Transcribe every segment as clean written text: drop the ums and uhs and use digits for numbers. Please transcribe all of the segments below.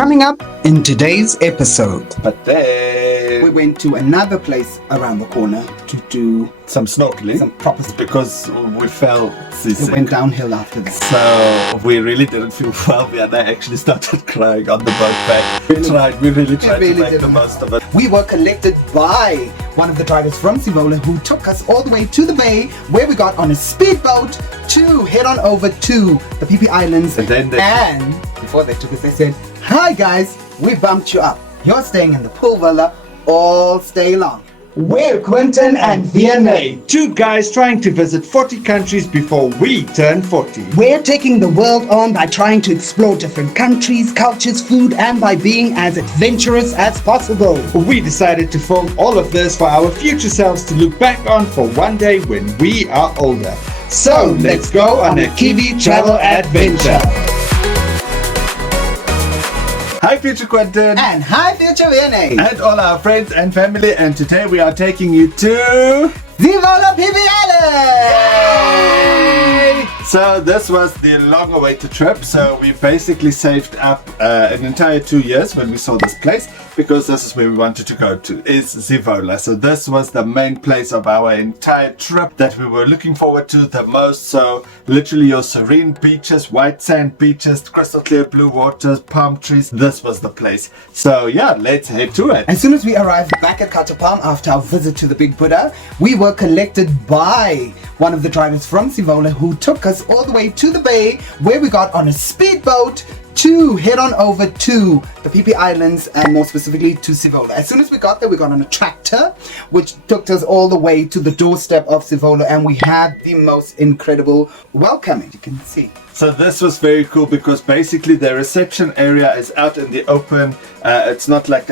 Coming up in today's episode. But then We went to another place around the corner to do some snorkeling some proper. because we fell seasick. It went downhill after that. So we really didn't feel well. We and I actually started crying on the boat back. We really tried to make the most of it. We were collected by one of the drivers from Zeavola who took us all the way to the bay where we got on a speedboat to head on over to the Phi Phi Islands. And before they took us, they said, "Hi guys, we bumped you up. You're staying in the pool villa all stay long." We're Quentin and Vianney, two guys trying to visit 40 countries before we turn 40. We're taking the world on by trying to explore different countries, cultures, food, and by being as adventurous as possible. We decided to film all of this for our future selves to look back on for one day when we are older. So let's go on a Kiwi travel adventure. hi, future Quentin. And hi, future Vianney. And all our friends and family. And today we are taking you to... Zeavola Phi Phi Island! So this was the long-awaited trip. So we basically saved up an entire 2 years when we saw this place, because this is where we wanted to go to, is Zeavola. So this was the main place of our entire trip that we were looking forward to the most. So literally your serene beaches, white sand beaches, crystal clear blue waters, palm trees. This was the place. So yeah, let's head to it. As soon as we arrived back at Katapam after our visit to the Big Buddha, we were collected by one of the drivers from Zeavola who took us all the way to the bay where we got on a speedboat to head on over to the Phi Phi Islands and more specifically to Zeavola. As soon as we got there, we got on a tractor which took us all the way to the doorstep of Zeavola, and we had the most incredible welcoming, you can see. So this was very cool because basically the reception area is out in the open. It's not like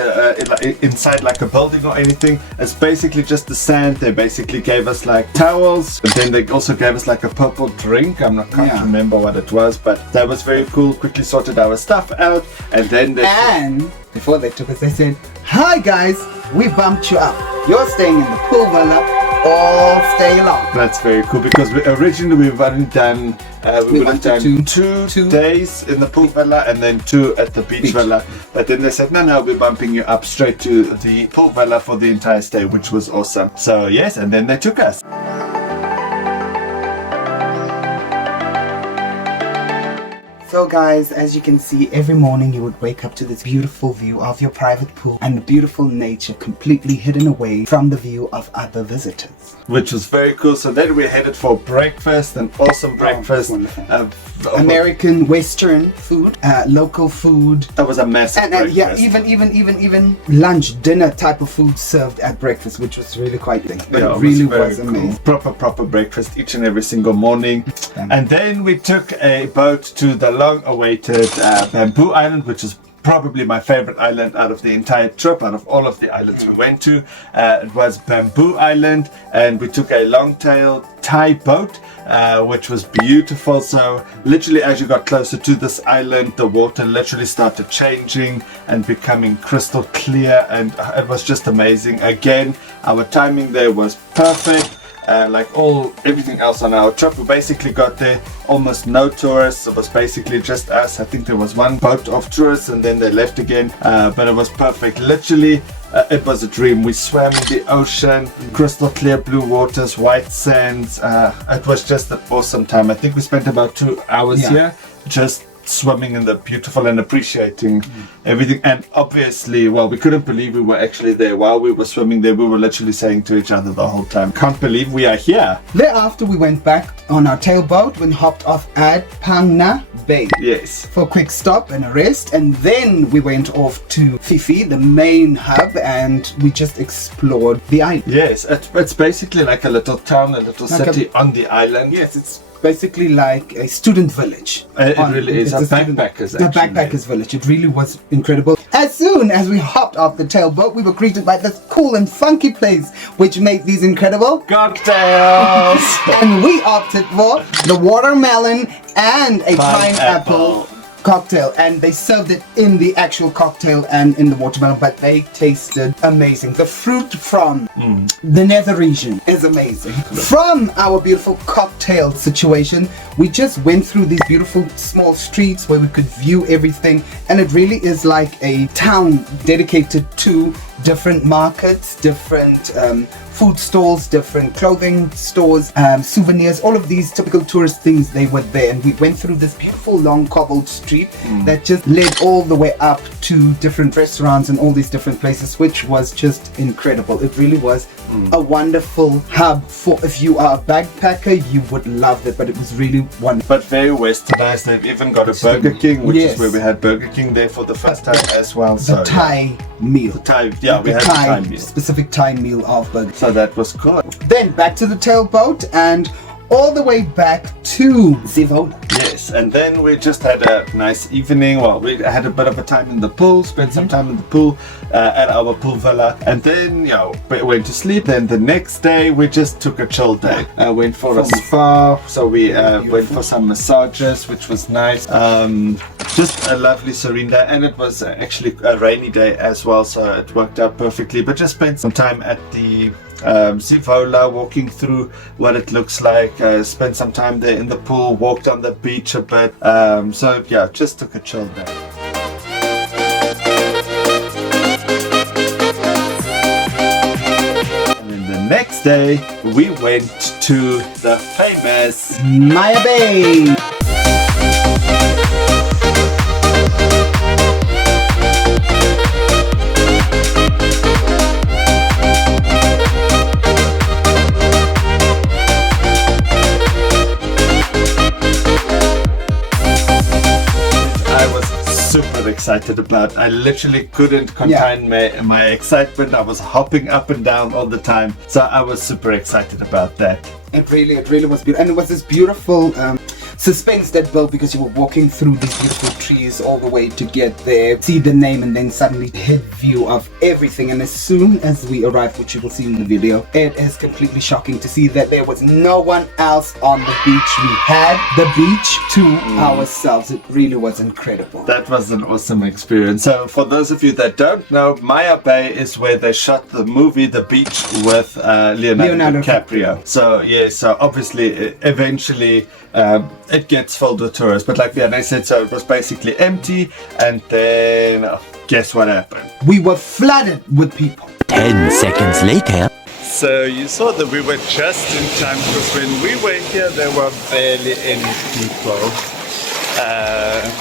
inside like a building or anything. It's basically just the sand. They basically gave us like towels, but then they also gave us like a purple drink. Can't remember what it was, but that was very cool. Quickly sorted our stuff out, and then before they took us, they said, "Hi guys, we bumped you up. You're staying in the pool villa all stay long." That's very cool because originally we've only done we would have done two days in the pool villa and then 2 at the beach villa, but then they said no, we're bumping you up straight to the pool villa for the entire stay, which was awesome. So yes, and then they took us. So guys, as you can see, every morning you would wake up to this beautiful view of your private pool and the beautiful nature completely hidden away from the view of other visitors. Which was very cool. So then we headed for breakfast, an awesome breakfast. American Western food, local food. That was a massive breakfast. Yeah, even lunch, dinner type of food served at breakfast, which was really quite big. But yeah, it really was cool. amazing. Proper breakfast each and every single morning. And then we took a boat to the long-awaited Bamboo Island, which is probably my favorite island out of the entire trip, out of all of the islands we went to. It was Bamboo Island, and we took a long-tail Thai boat, which was beautiful. So literally as you got closer to this island, the water literally started changing and becoming crystal clear, and it was just amazing. Again, our timing there was perfect. Like everything else on our trip, we basically got there almost no tourists. It was basically just us. I think there was one boat of tourists and then they left again, but it was perfect. Literally it was a dream. We swam in the ocean, crystal clear blue waters, white sands. It was just an awesome time. I think we spent about 2 hours here just swimming in the beautiful and appreciating everything. And obviously, well, we couldn't believe we were actually there. While we were swimming there, we were literally saying to each other the whole time, "Can't believe we are here." Thereafter, we went back on our tailboat and hopped off at Phang Nga Bay. Yes. For a quick stop and a rest, and then we went off to Phi Phi, the main hub, and we just explored the island. Yes, it's basically like a little town, a little city on the island. Yes, it's basically like a student village. It really is a backpackers. A backpackers village. It really was incredible. As soon as we hopped off the tailboat, we were greeted by this cool and funky place, which made these incredible cocktails. And we opted for the watermelon and a pineapple cocktail, and they served it in the actual cocktail and in the watermelon, but they tasted amazing. The fruit from the nether region is amazing. From our beautiful cocktail situation, we just went through these beautiful small streets where we could view everything, and it really is like a town dedicated to different markets, different food stalls, different clothing stores, souvenirs, all of these typical tourist things, they were there. And we went through this beautiful long cobbled street that just led all the way up to different restaurants and all these different places, which was just incredible. It really was a wonderful hub for, if you are a backpacker, you would love it, but it was really wonderful. But very westernized. They've even got a Burger King, which is where we had Burger King there for the first time as well. The Thai meal. We had the Thai meal. Specific Thai meal of burger. So that was cool. Then back to the tailboat and all the way back to Zeavola. Yes, and then we just had a nice evening. Well, we had a bit of a time in the pool, spent some time in the pool at our pool villa, and then, you know, we went to sleep. Then the next day, we just took a chill day. Went for a spa, so we went for some massages, which was nice. Just a lovely serene day, and it was actually a rainy day as well, so it worked out perfectly. But just spent some time at the Zeavola, walking through what it looks like, spent some time there in the pool, walked on the beach a bit, so yeah, just took a chill day. And then the next day we went to the famous Maya Bay. Super excited about. I literally couldn't contain my excitement. I was hopping up and down all the time, so I was super excited about that. It really was beautiful, and it was this beautiful suspense that built because you were walking through these beautiful trees all the way to get there, see the name, and then suddenly head view of everything. And as soon as we arrived, which you will see in the video, it is completely shocking to see that there was no one else on the beach. We had the beach to ourselves. It really was incredible. That was an awesome experience. So for those of you that don't know, Maya Bay is where they shot the movie The Beach with Leonardo DiCaprio. So yeah, so obviously eventually it gets filled with tourists, but like Vianney said, so it was basically empty, and then guess what happened? We were flooded with people. 10 seconds later. So you saw that we were just in time, because when we were here there were barely any people.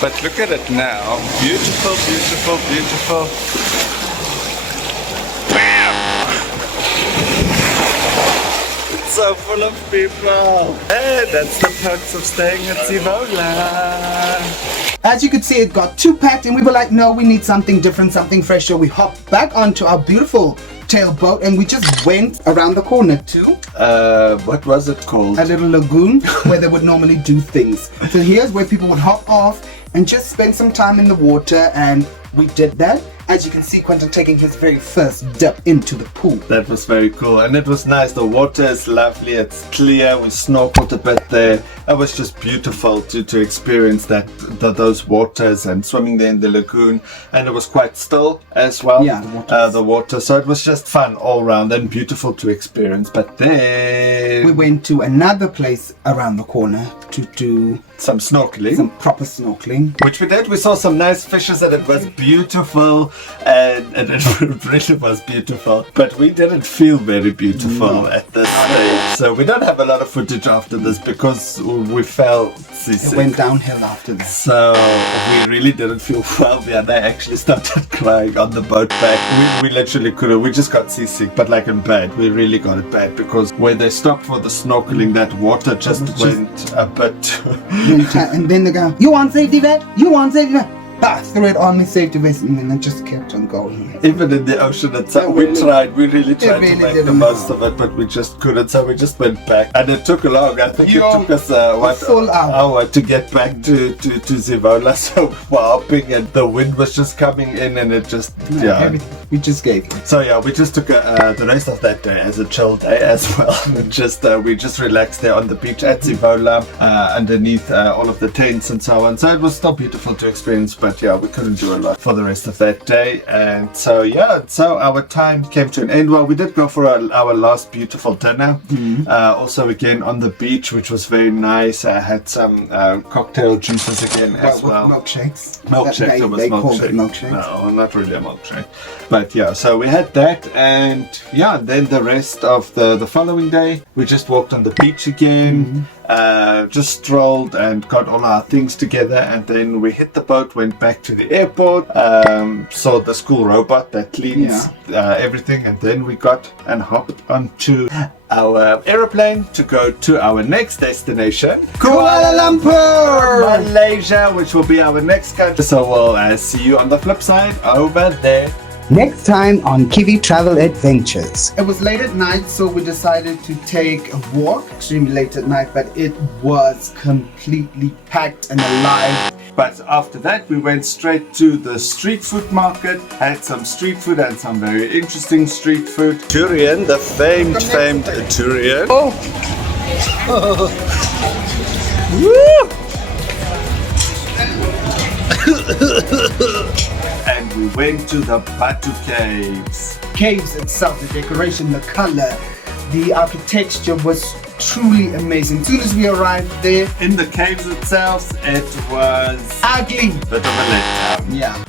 But look at it now. Beautiful, beautiful, beautiful. So full of people. Hey, that's the perks of staying at Zeavola. As you could see, it got too packed, and we were like, no, we need something different, something fresh. So we hopped back onto our beautiful tailboat, and we just went around the corner to what was it called? A little lagoon where they would normally do things. So here's where people would hop off and just spend some time in the water, and we did that. As you can see, Quentin taking his very first dip into the pool. That was very cool, and it was nice. The water is lovely, it's clear. We snorkeled a bit there. It was just beautiful to experience those waters and swimming there in the lagoon, and it was quite still as well. Yeah, the water. So it was just fun all around and beautiful to experience. But then we went to another place around the corner to do some snorkeling, some proper snorkeling, which we did. We saw some nice fishes, and it was beautiful, and it really was beautiful. But we didn't feel very beautiful at this stage, so we don't have a lot of footage after this because we fell seasick. It went downhill after that. So we really didn't feel well there. They actually started crying on the boat back. We literally couldn't. We just got seasick, but like in bad. We really got it bad because when they stopped for the snorkeling, that water just went a bit. And then they go, you want safety vet? You want safety vet? threw it on my safety vest, and then I just kept on going. Even in the ocean itself, we really tried really to make the didn't most matter. of it, but we just couldn't, so we just went back. And it took long, I think Yo, it took us full hour to get back to Zeavola, so we're hopping and the wind was just coming in and it just, everything we just gave it. So yeah, we just took the rest of that day as a chill day as well. We just relaxed there on the beach at Zeavola, underneath all of the tents and so on. So it was still beautiful to experience, but yeah, we couldn't do a lot for the rest of that day. And so yeah, so our time came to an end. Well, we did go for our last beautiful dinner. Also again on the beach, which was very nice. I had some cocktail juices again as well. Milkshakes. Milkshake, it was they called it milkshake. milkshakes. No, not really a milkshake. But yeah, so we had that, and yeah, then the rest of the following day, we just walked on the beach again, just strolled and got all our things together, and then we hit the boat, went back to the airport, saw the school robot that cleans everything, and then we got and hopped onto our aeroplane to go to our next destination, Kuala Lumpur! Malaysia, which will be our next country. So we'll see you on the flip side over there. Next time on Kiwi Travel Adventures. It was late at night, so we decided to take a walk. Extremely late at night, but it was completely packed and alive. But after that, we went straight to the street food market, had some street food and some very interesting street food. Durian, the famed durian. Oh! And we went to the Batu Caves. Caves itself, the decoration, the color, the architecture was truly amazing. As soon as we arrived there, In the caves itself, it was ugly. a bit of a letdown. Yeah.